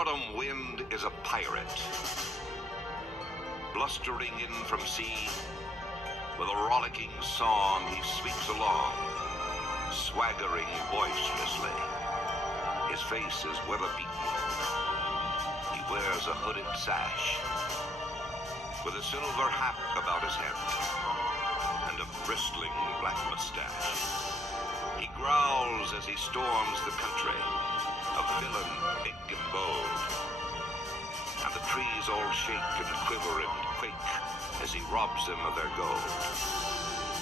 autumn wind is a pirate, blustering in from sea. With a rollicking song he sweeps along, swaggering boisterously. His face is weather-beaten. He wears a hooded sash, with a silver hat about his head, and a bristling black mustache. He growls as he storms the country, a villain big and bold. And the trees all shake and quiver and quake as he robs them of their gold.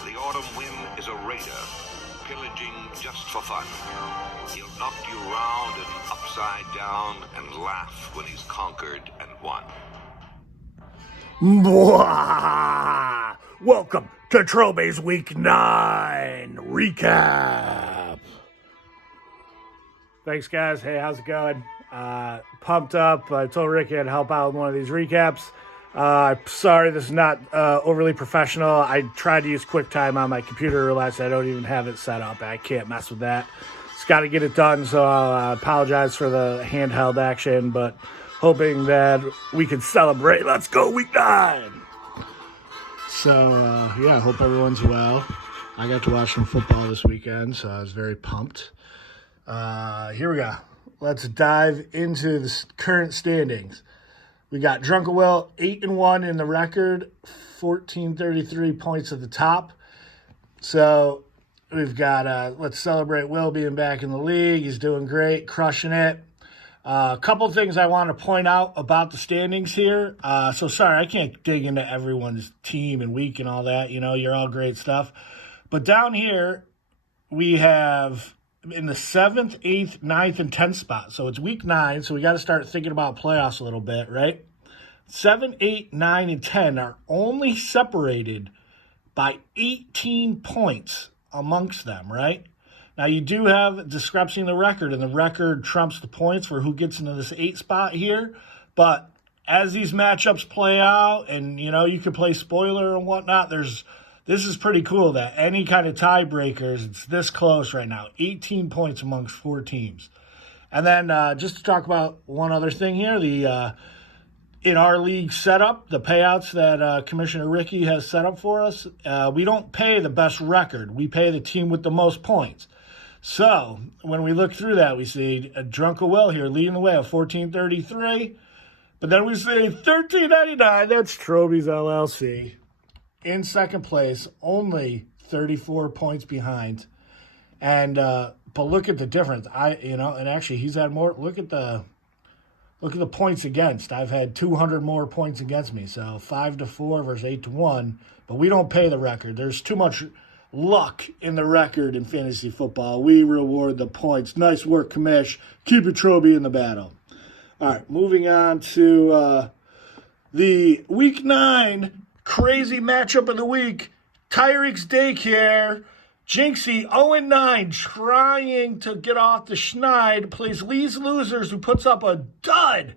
The autumn wind is a raider, pillaging just for fun. He'll knock you round and upside down and laugh when he's conquered and won. Mwah! Welcome to Trobe's Week 9 Recap. Thanks, guys. Hey, how's it going? Pumped up. I told Ricky I'd help out with one of these recaps. Sorry, this is not overly professional. I tried to use QuickTime on my computer, realized I don't even have it set up. I can't mess with that. Just got to get it done, so I'll apologize for the handheld action, but hoping that we can celebrate. Let's go, Week 9! So, yeah, I hope everyone's well. I got to watch some football this weekend, so I was very pumped. Here we go. Let's dive into the current standings. We got Drunken Will, 8-1 in the record, 1,433 points at the top. So we've got, let's celebrate Will being back in the league. He's doing great, crushing it. A couple things I want to point out about the standings here. So sorry, I can't dig into everyone's team and week and all that. You know, you're all great stuff. But down here, we have in the 7th, 8th, 9th, and 10th spot. So it's Week 9, so we got to start thinking about playoffs a little bit, right? 7, 8, 9, and 10 are only separated by 18 points amongst them, right? Now, you do have a discrepancy in the record, and the record trumps the points for who gets into this 8 spot here. But as these matchups play out, and, you know, you can play spoiler and whatnot, this is pretty cool that any kind of tiebreakers, it's this close right now. 18 points amongst 4 teams. And then just to talk about one other thing here, in our league setup, the payouts that Commissioner Ricky has set up for us, we don't pay the best record. We pay the team with the most points. So when we look through that, we see a Drunken Will here leading the way at 1,433. But then we see 1,399. That's Trobe's LLC. In second place, only 34 points behind. And but look at the difference. And actually he's had more. Look at the points against. I've had 200 more points against me. So 5-4 versus 8-1. But we don't pay the record. There's too much luck in the record in fantasy football. We reward the points. Nice work, Commish. Keep your Trobe in the battle. All right, moving on to the Week 9 crazy matchup of the week. Tyreek's Daycare. Jinxie 0-9, trying to get off the schneid, plays Lee's Losers, who puts up a dud.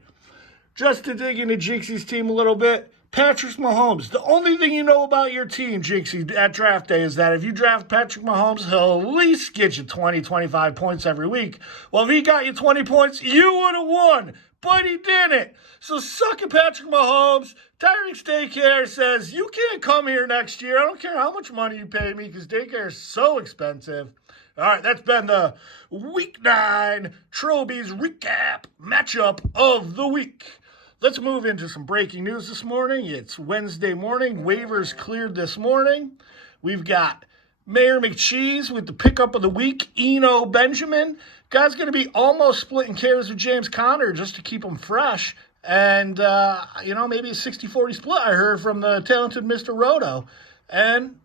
Just to dig into Jinxie's team a little bit, Patrick Mahomes. The only thing you know about your team, Jinxie, at draft day is that if you draft Patrick Mahomes, he'll at least get you 20, 25 points every week. Well, if he got you 20 points, you would have won. But he didn't. So suck it, Patrick Mahomes. Tyreek's Daycare says, you can't come here next year. I don't care how much money you pay me because daycare is so expensive. All right, that's been the Week 9 Trobe's Recap Matchup of the Week. Let's move into some breaking news this morning. It's Wednesday morning. Waivers cleared this morning. We've got Mayor McCheese with the pickup of the week, Eno Benjamin. Guy's going to be almost splitting carries with James Conner just to keep him fresh. And, maybe a 60-40 split I heard from the talented Mr. Roto. And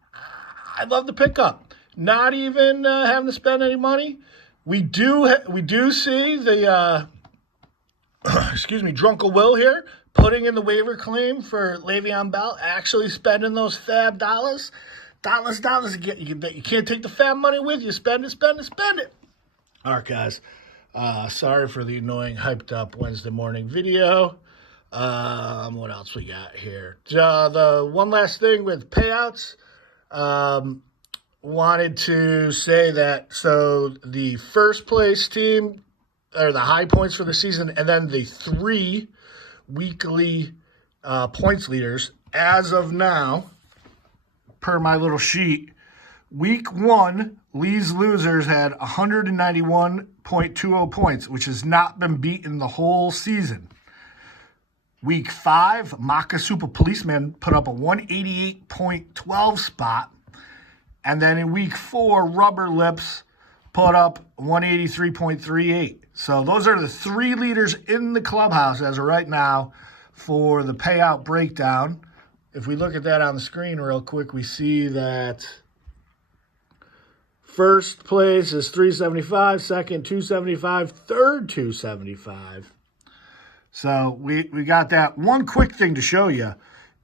I love the pickup. Not even having to spend any money. We do see the, Drunken Will here putting in the waiver claim for Le'Veon Bell, actually spending those fab dollars. Dollars. You can't take the fab money with you. Spend it. All right, guys. Sorry for the annoying, hyped up Wednesday morning video. What else we got here? The one last thing with payouts. Wanted to say that, so the first place team or the high points for the season, and then the 3 weekly points leaders. As of now, per my little sheet, week 1, Lee's Losers had 191.20 points, which has not been beaten the whole season. Week 5, Makasupa Policeman put up a 188.12 spot. And then in week 4, Rubber Lips put up 183.38. So those are the 3 leaders in the clubhouse as of right now for the payout breakdown. If we look at that on the screen real quick, we see that first place is 375, second 275, third 275. So we got that. One quick thing to show you.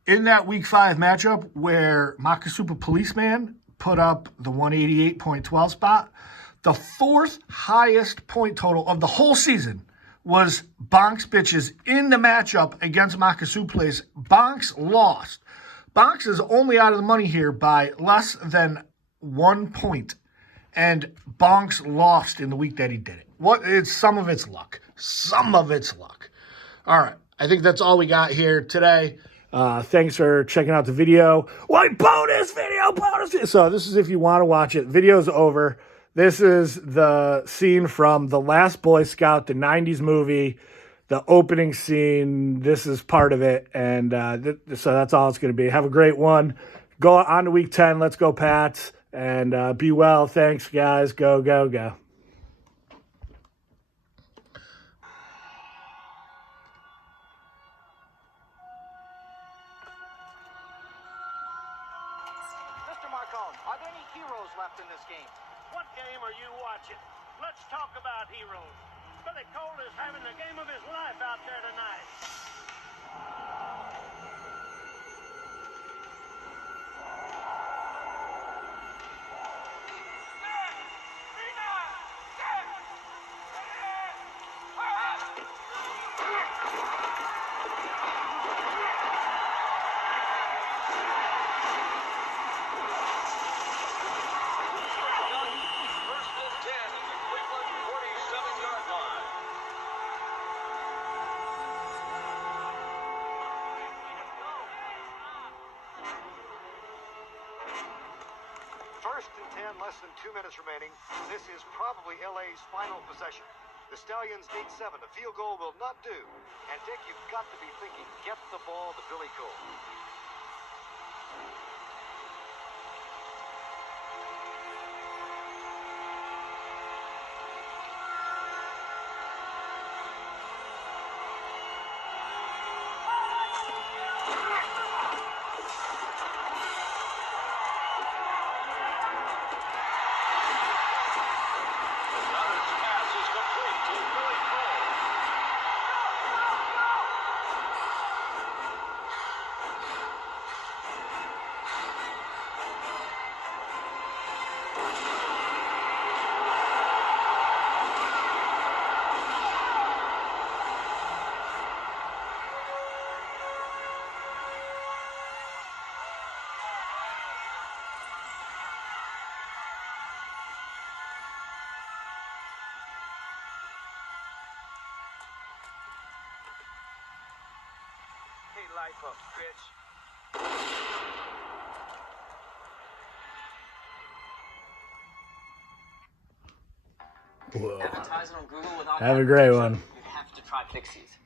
In that week 5 matchup where Makasupa Policeman put up the 188.12 spot, the 4th highest point total of the whole season was Bonks Bitches in the matchup against Makasupa. Bonks lost. Bonks is only out of the money here by less than 1 point. And Bonks lost in the week that he did it. Some of it's luck. Some of it's luck. All right. I think that's all we got here today. Thanks for checking out the video. Wait, bonus video. So this is if you want to watch it. Video's over. This is the scene from The Last Boy Scout, the 90s movie, the opening scene. This is part of it. And so that's all it's going to be. Have a great one. Go on to week 10. Let's go, Pats. And be well. Thanks, guys. Go, go, go. Are there any heroes left in this game? What game are you watching? Let's talk about heroes. Billy Cole is having the game of his life out there tonight. First and 10, less than 2 minutes remaining. This is probably LA's final possession. The Stallions need 7. A field goal will not do. And Dick, you've got to be thinking, get the ball to Billy Cole. Life up, bitch. Whoa. Advertising on Google without Have a great one. You have to try Pixies.